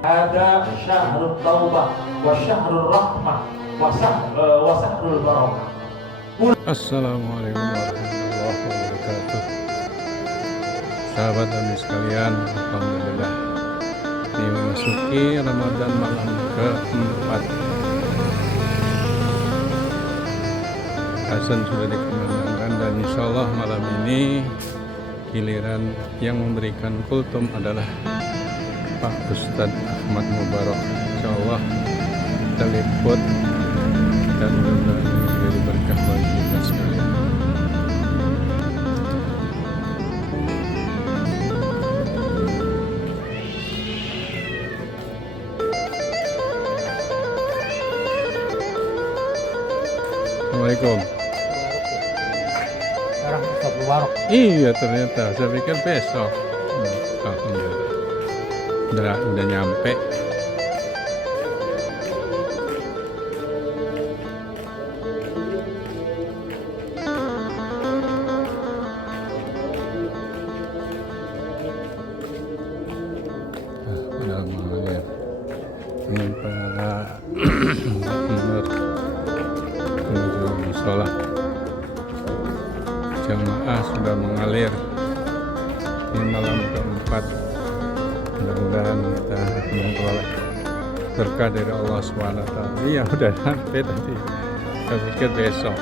Ada syahrul taubah wa syahrul rahmah wa syahrul barakah. Assalamualaikum warahmatullahi wabarakatuh. Sahabat Nabi sekalian, alhamdulillah ini memasuki Ramadan malam keempat. Azan sudah dikumandangkan dan insya Allah malam ini giliran yang memberikan kultum adalah Pak Ustadz Ahmad Mubarak. Insya Allah kita liput dan mudah-mudahan menjadi berkah bagi kita sekalian. Assalamualaikum. Iya ternyata, saya pikir besok. Alhamdulillah. Udah nyampe. Udah mengalir. Ini para menuju musola. Jamaah sudah mengalir. Ini malam keempat. Mudah-mudahan kita memperoleh berkah dari Allah SWT. Iya udah sampai tadi. Saya pikir besok.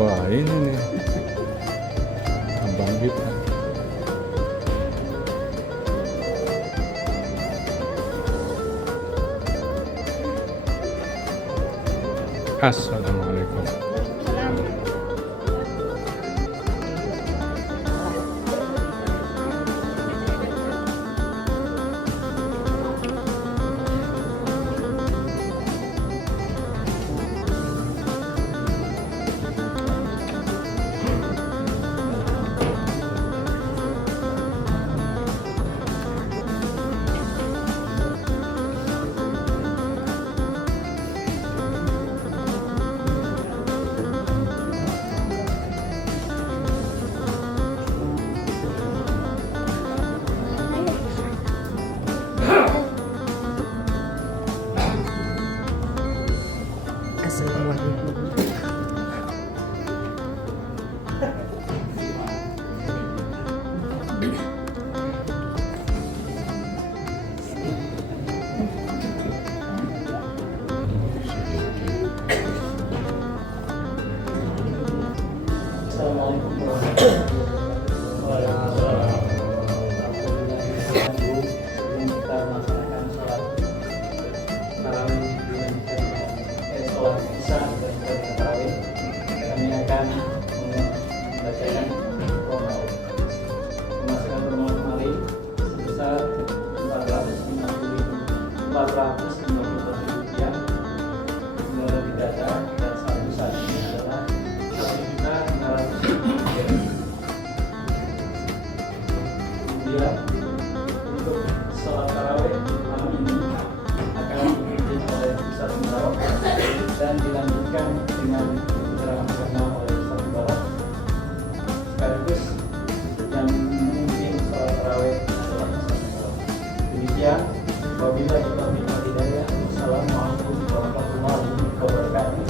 Wah ini nih abang kita. Assalamualaikum. Untuk sholat tarawih malam ini akan dipimpin oleh Ustaz Mubarak dan dilanjutkan dengan keterangan agama oleh Ustaz Mubarak, sekaligus yang memimpin sholat tarawih adalah Ustaz Mubarak. Demikian, wabillahi taufiq wal hidayah. Assalamualaikum warahmatullahi wabarakatuh.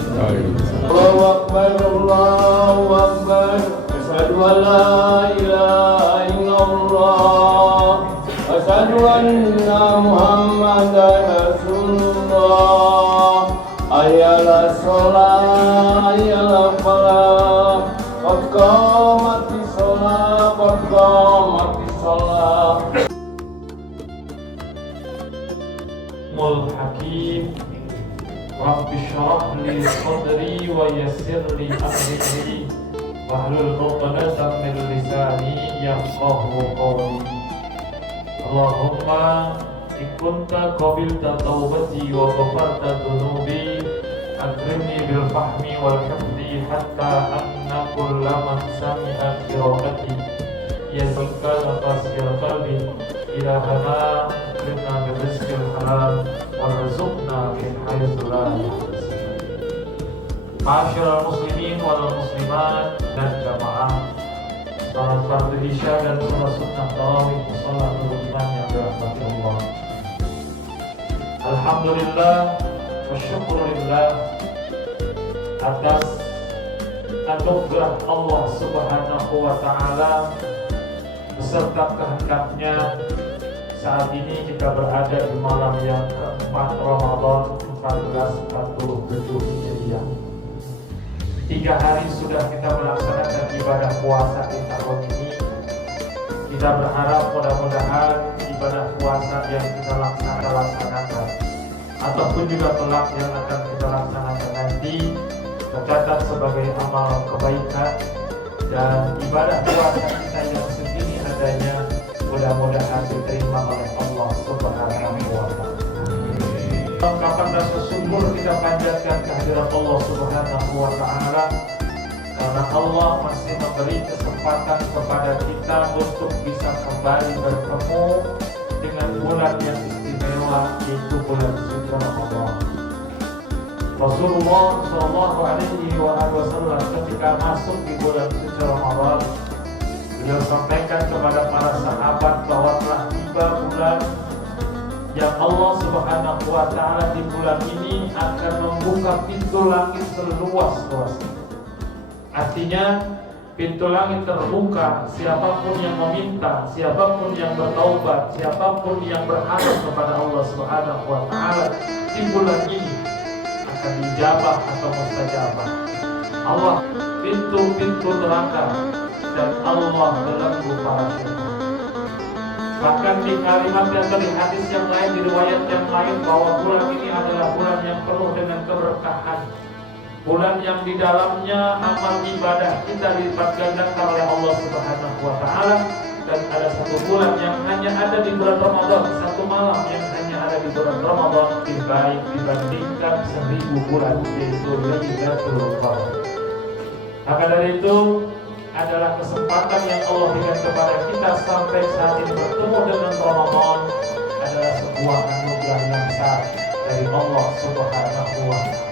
Allahu akbar, Allahu akbar. Asyhadu an la ilaha illallah. Asyhadu anna Muhammadan Rasulullah. Ayalah sholat, ayalah falah. Qad qamatis sholat, qad qamatis sholat. Mul Hakim, Rabbi shrah li sadri wa yassir li amri wahlul 'uqdatam min lisani yafqahu qawli. Allahumma ikunta qabilta taubati wa ghafarta dhunubi akrimni bil fahmi wal hifdhi hatta inna kulla man sami'a qira'ati yadhka nafasiyal qalbi ilahana lina birizqil halal warzuqna min haitsu la yahtasib. Ma'asyiral muslimin wal muslimat dan jamaah salat fardu isya dan salat sunnah tarawih salat iman yang dirahmati Allah. Alhamdulillah wa syukurillah atas anugerah Allah Subhanahu wa ta'ala beserta kehendaknya saat ini kita berada di malam yang keempat Ramadan 1447 Hijriah. 3 hari sudah kita melaksanakan ibadah puasa di tahun ini. Kita berharap mudah-mudahan ibadah puasa yang kita laksanakan ataupun juga kelak yang akan kita laksanakan nanti tercatat sebagai amal kebaikan, dan ibadah puasa kita yang segini adanya mudah-mudahan diterima oleh Allah Subhanahu wa ta'ala. Kapan rasa syukur kita panjatkan kehadirat Allah Subhanahu wa ta'ala, karena Allah masih memberi kesempatan kepada kita untuk bisa kembali bertemu dengan bulan yang istimewa, yaitu bulan suci Ramadan. Rasulullah Shallallahu Alaihi Wasallam ketika masuk di bulan suci Ramadan, beliau sampaikan kepada para sahabat bahwa telah tiba bulan yang Allah Subhanahu wa ta'ala di bulan ini akan membuka pintu langit seluas-luasnya. Artinya pintu langit terbuka, siapapun yang meminta, siapapun yang bertaubat, siapapun yang berharap kepada Allah Subhanahu wa ta'ala di bulan ini akan dijabah atau mustajabah. Allah pintu-pintu neraka dan Allah belenggu para syaitan. Bahkan di kalimat yang dari hadis yang lain, di riwayat yang lain, bahwa bulan ini adalah bulan yang penuh dengan keberkahan, bulan yang di dalamnya amal ibadah kita dilipat gandakan oleh Allah Subhanahu wa ta'ala. Dan ada satu bulan yang hanya ada di bulan Ramadan, satu malam yang hanya ada di bulan Ramadan lebih baik dibandingkan 1000 bulan, yaitu Lailatul Qadar. Maka dari itu adalah kesempatan yang Allah berikan kepada kita sampai saat ini bertemu dengan Ramadan, adalah sebuah anugerah yang besar dari Allah Subhanahu wa ta'ala.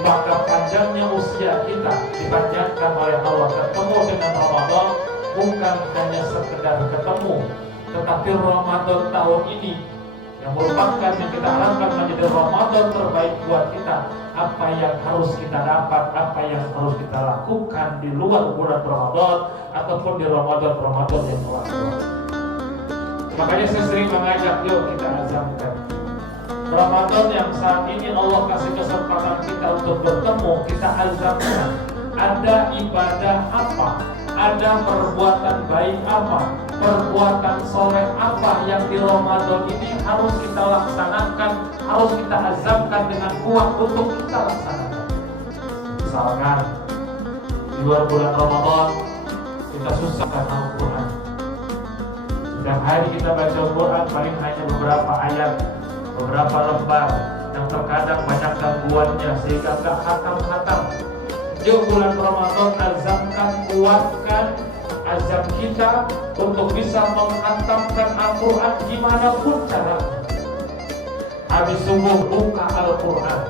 Maka panjangnya usia kita dipanjangkan oleh Allah ketemu dengan Ramadan, bukan hanya sekedar ketemu, tetapi Ramadan tahun ini yang merupakan yang kita harapkan menjadi Ramadan terbaik buat kita. Apa yang harus kita dapat, apa yang harus kita lakukan di luar bulan Ramadan ataupun di Ramadan yang lalu. Makanya saya sering mengajak, yuk kita azamkan Ramadan yang saat ini Allah kasih kesempatan kita untuk bertemu, kita azamkan. Ada ibadah apa, ada perbuatan baik apa, perbuatan soleh apa yang di Ramadan ini harus kita laksanakan, harus kita azamkan dengan kuat untuk kita laksanakan. Misalkan di luar bulan Ramadan kita susahkan Al-Quran. Setiap hari kita baca Al-Quran paling hanya beberapa ayat, beberapa lembar, yang terkadang banyak gangguannya sehingga gak khatam-khatam. Yuk bulan Ramadan azamkan, kuatkan azam kita untuk bisa menghantamkan Al-Quran gimana pun caranya. Habis subuh buka Al-Quran,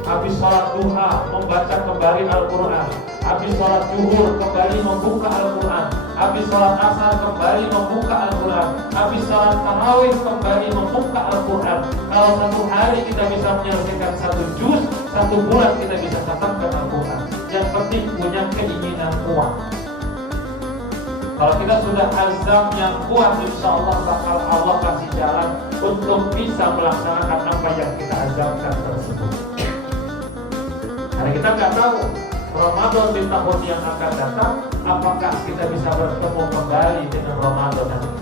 habis sholat duha membaca kembali Al-Quran, habis sholat zuhur kembali membuka Al-Quran, habis sholat asar kembali membuka Al-Quran, habis sholat tarawih kembali membuka Al-Quran. Kalau satu hari kita bisa menyelesaikan 1 juz, 1 bulan kita bisa khatamkan Al-Quran. Yang penting punya keinginan kuat. Kalau kita sudah azam yang kuat, insya Allah bakal Allah kasih jalan untuk bisa melaksanakan apa yang kita azamkan tersebut. Karena kita nggak tahu Ramadan di tahun yang akan datang, apakah kita bisa bertemu kembali dengan Ramadan nanti.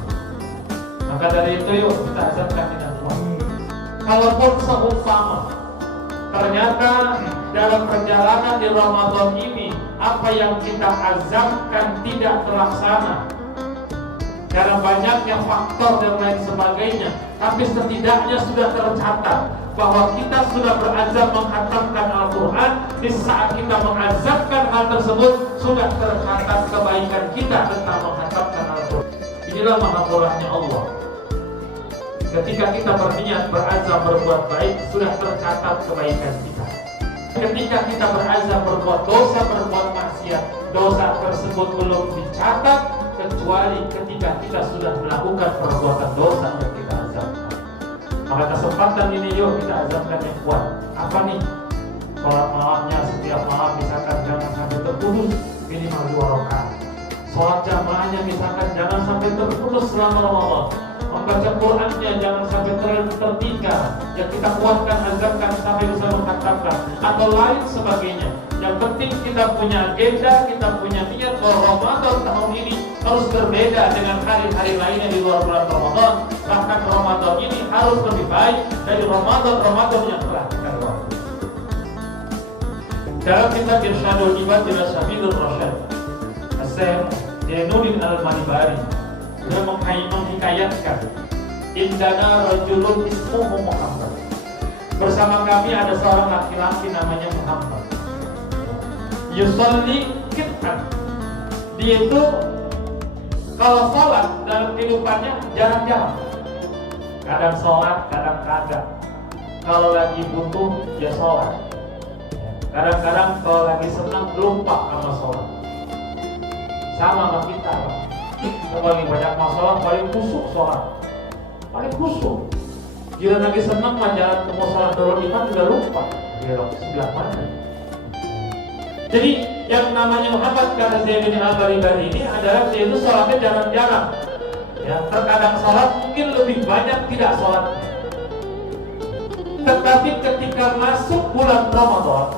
Maka dari itu yuk kita azamkan dengan kuat. Kalaupun seumpama ternyata dalam perjalanan di Ramadan ini apa yang kita azamkan tidak terlaksana karena banyaknya faktor dan lain sebagainya, tapi setidaknya sudah tercatat bahwa kita sudah berazam menghatamkan Al-Quran. Di saat kita mengazamkan hal tersebut, sudah tercatat kebaikan kita tentang menghatamkan Al-Quran. Inilah maha murahnya Allah. Ketika kita berniat berazam berbuat baik, sudah tercatat kebaikan kita. Ketika kita berazam berbuat dosa, berbuat maksiat, dosa tersebut belum dicatat kecuali ketika kita sudah melakukan perbuatan dosa yang kita azamkan. Maka kesempatan ini yuk kita azamkan yang kuat. Apa nih? Sholat malamnya setiap malam misalkan jangan sampai terputus, minimal 2 rakaat. Sholat jamaahnya misalkan jangan sampai terputus selama Ramadan. Membaca Qurannya jangan sampai tertinggal. Yang kita kuatkan, azamkan sampai bisa menghatamkan atau lain sebagainya. Yang penting kita punya agenda, kita punya niat bahwa Ramadan tahun ini harus berbeda dengan hari-hari lainnya di luar bulan Ramadan. Bahkan Ramadan ini harus lebih baik dari Ramadan yang telah kita lewati. Dalam kitab Irsyadul Ibad ila Sabilur Rasyad, Syekh Jainuddin Al-Manibari dia menghikayatkan, indana rajulun ismuhu Muhammad. Bersama kami ada seorang laki-laki namanya Muhammad. Yusolli kit'an. Dia itu kalau sholat dalam kehidupannya jarang-jarang. Kadang sholat, kadang kagak. Kalau lagi butuh, ya sholat. Kadang-kadang kalau lagi senang, lupa sama sholat. Sama sama kita, Pak. Kita paling banyak masalah, paling kusuk sholat. Paling kusuk. Gila lagi senang, jalan ke musola Darul Iman juga lupa. Belok sebelah mana. Jadi yang namanya Muhammad kata Zainuddin Al-Manibari ini adalah dia itu sholatnya jarang-jarang. Ya, terkadang sholat mungkin lebih banyak tidak sholatnya. Tetapi ketika masuk bulan Ramadan,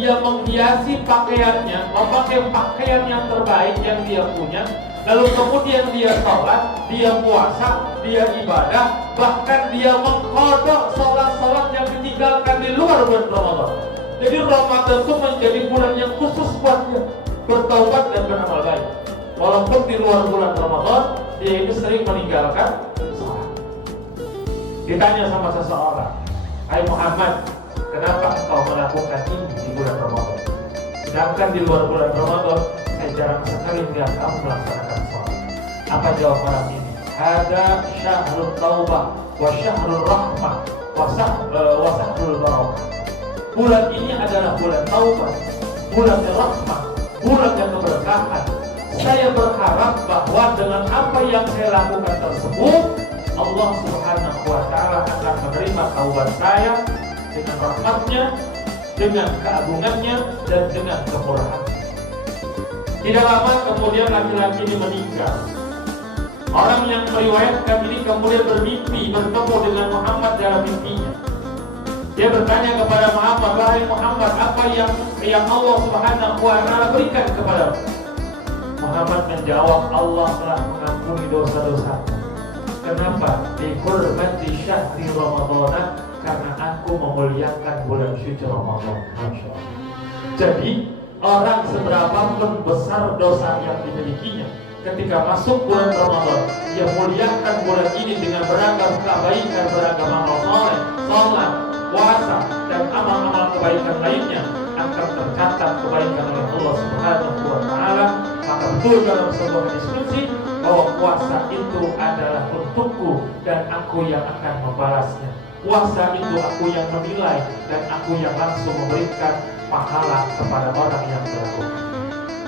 ia menghiasi pakaiannya, memakai pakaian yang terbaik yang dia punya, lalu kemudian dia sholat, dia puasa, dia ibadah, bahkan dia mengkodok sholat-sholat yang ditinggalkan di luar bulan Ramadan. Jadi Ramadan itu menjadi bulan yang khusus buat dia bertaubat dan beramal baik. Walaupun di luar bulan Ramadan, dia itu sering meninggalkan sholat. Ditanya sama seseorang, "Hai Muhammad, kenapa engkau melakukan ini di bulan Ramadan? Sedangkan di luar bulan Ramadan, saya jarang sekali melihat kamu melaksanakan sholat." Apa jawab orang ini? Ada syahrul taubah, wa syahrul rahmah, wa syahrul barakah. Bulan ini adalah bulan taubah, bulan rahmah, bulan yang keberkahan. Saya berharap bahwa dengan apa yang saya lakukan tersebut, Allah Subhanahu wa Ta'ala akan menerima taubat saya dengan rahmatnya, dengan keagungannya, dan dengan kemurahan. Tidak lama kemudian laki-laki ini meninggal. Orang yang meriwayatkan ini kemudian bermimpi bertemu dengan Muhammad dalam mimpinya. Dia bertanya kepada Muhammad, "Wahai Muhammad, apa yang Allah Subhanahu wa Ta'ala berikan kepadamu?" Muhammad menjawab, "Allah telah mengampuni dosa-dosa." Kenapa? Di hurmati syahri Ramadan, karena aku memuliakan bulan suci Ramadan. Masya Allah. Jadi orang seberapapun besar dosa yang dimilikinya, ketika masuk bulan Ramadan, dia muliakan bulan ini dengan beragam kebaikan, beragam amal soleh, sholat, puasa, dan amal-amal kebaikan lainnya akan tercatat kebaikan oleh Allah Subhanahu wa Ta'ala. Maka betul dalam sebuah diskusi bahwa puasa itu adalah untukku dan aku yang akan membalasnya. Puasa itu aku yang menilai dan aku yang langsung memberikan pahala kepada orang yang melakukan.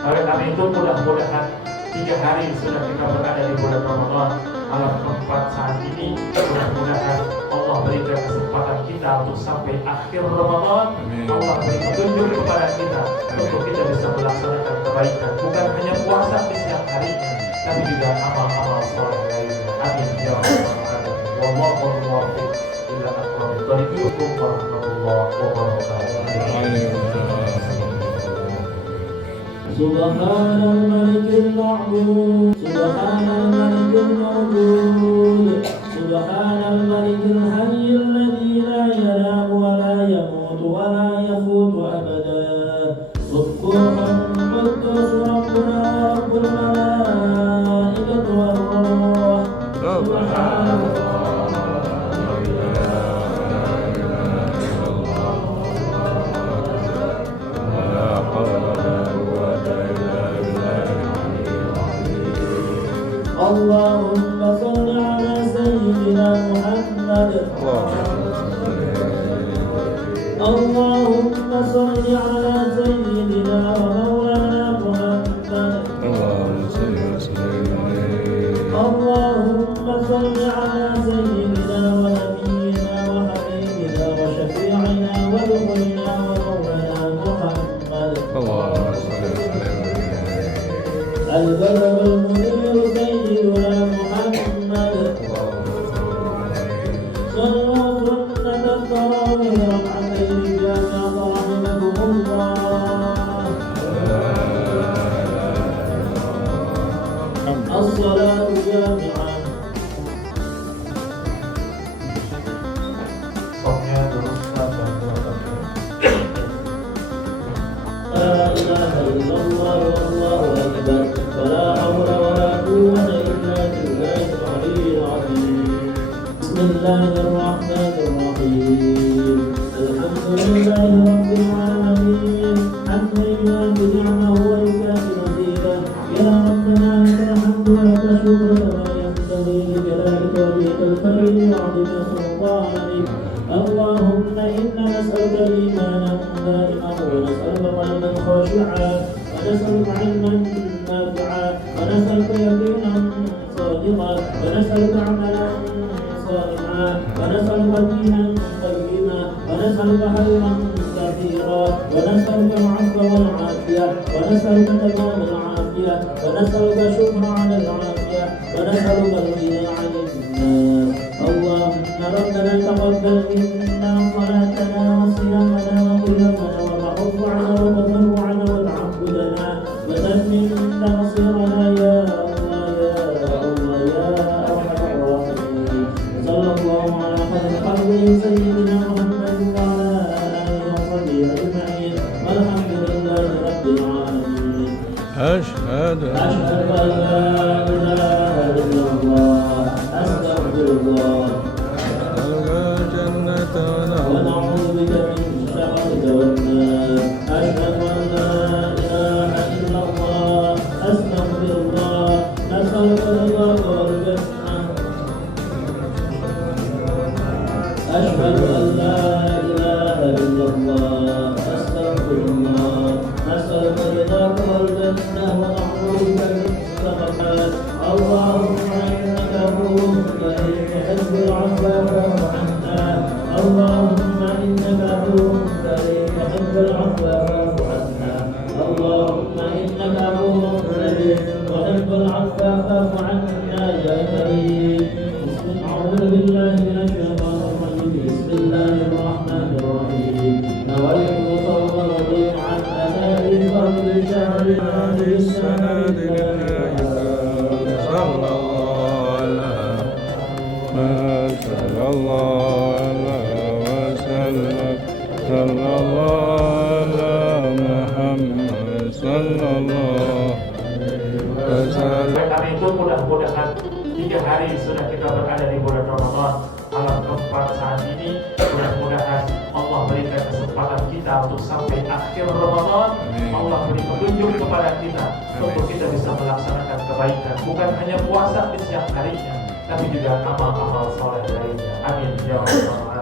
Oleh karena itu mudah-mudahan 3 hari sudah kita berada di bulan Ramadan, malam keempat saat ini, mudah-mudahan Allah berikan kesempatan kita untuk sampai akhir Ramadan. Allah beri petunjuk kepada kita untuk kita bisa melaksanakan kebaikan, bukan hanya puasa di siang harinya, tapi juga amal-amal soleh lainnya. Amin ya rabbal alamin. Wallahu muwaffiq ila aqwamit thoriq. Warahmatullahi wabarakatuh. Subhanal malikil ma'bud, Subhanal malikil mawjud, Subhanal malikil hayyil ladzi la yanamu wa la yamutu wa la yafutu abada. Subhanal quddus rabbuna rabbul malaikati war ruh. Subhanallah. اللهم صل على سيدنا ومولانا محمد. اللهم صل وسلم عليه. اللهم صل على سيدنا ونبينا وحبيبنا وشفيعنا ودخلنا ومولانا محمد. اللهم صل وسلم عليه. البدر المنير سيدنا محمد. صلوا سنة التراويح ركعتين جامعة رحمكم الله. الصلاة جامعة. Sofnya luruskan dan melakukan. لا إله إلا الله والله أكبر ولا حول ولا قوة إلا بالله العلي العظيم. بسم الله الرحمن الرحيم. الحمد لله رب العالمين حمدا يوافي نعمه ويكافئ مزيدا. يا ربنا لك الحمد ولك الشكر كما ينبغي لجلالك وجهك الكريم وعظيم سلطانك. اللهم إنا نسألك إيمانا دائما ونسألك قلبا خاشعا ونسألك علما نافعا ونسألك يقينا صادقا ونسألك عملا صالحا ونسألك دينا قيما ونسألك خيرا كثيرا ونسألك العفو والعافية ونسألك تمام العافية ونسألك الشكر على العافية ونسألك الغنى عن الناس. اللهم ربنا تقبل منا صلاتنا وصيامنا وقيامنا وتحفظنا وتضرعنا وتعبدنا وتثبت مصيرنا يا الله يا الله يا ارحم الراحمين. صلى الله على خير خلقه سيدنا محمد وعلى اله وصحبه اجمعين والحمد لله رب العالمين. أشهد أن لا إله إلا الله أستغفر الله الجنة ونعوذ بك من شرك والنار. أشهد أن لا إله إلا الله أستغفر الله نسألك رضاك والجنة. أشهد أن لا إله إلا الله أستغفر الله نسألك رضاك والجنة ونعوذ بك من السخط. اللهم إنك عفو كريم تحب العفو فاعف عنا. اللهم إنك عفو كريم تحب العفو فاعف عنا. اللهم إنك عفو كريم تحب العفو فاعف عنا يا كريم. أعوذ بالله من الشيطان الرجيم. بسم الله الرحمن الرحيم. نويت صوم رضيت عن أداء فرض شهر هذه السنة لله. صلى الله وسلم صلى الله على محمد صلى الله وسلم. Karena itu mudah-mudahan 3 hari sudah kita berada di bulan Ramadan, malam keempat saat ini, mudah-mudahan Allah berikan kesempatan kita untuk sampai akhir Ramadan. Allah beri petunjuk kepada kita untuk kita bisa melaksanakan kebaikan, bukan hanya puasa di siang harinya, tapi juga amal-amal soleh lainnya. Amin ya rabbal alamin.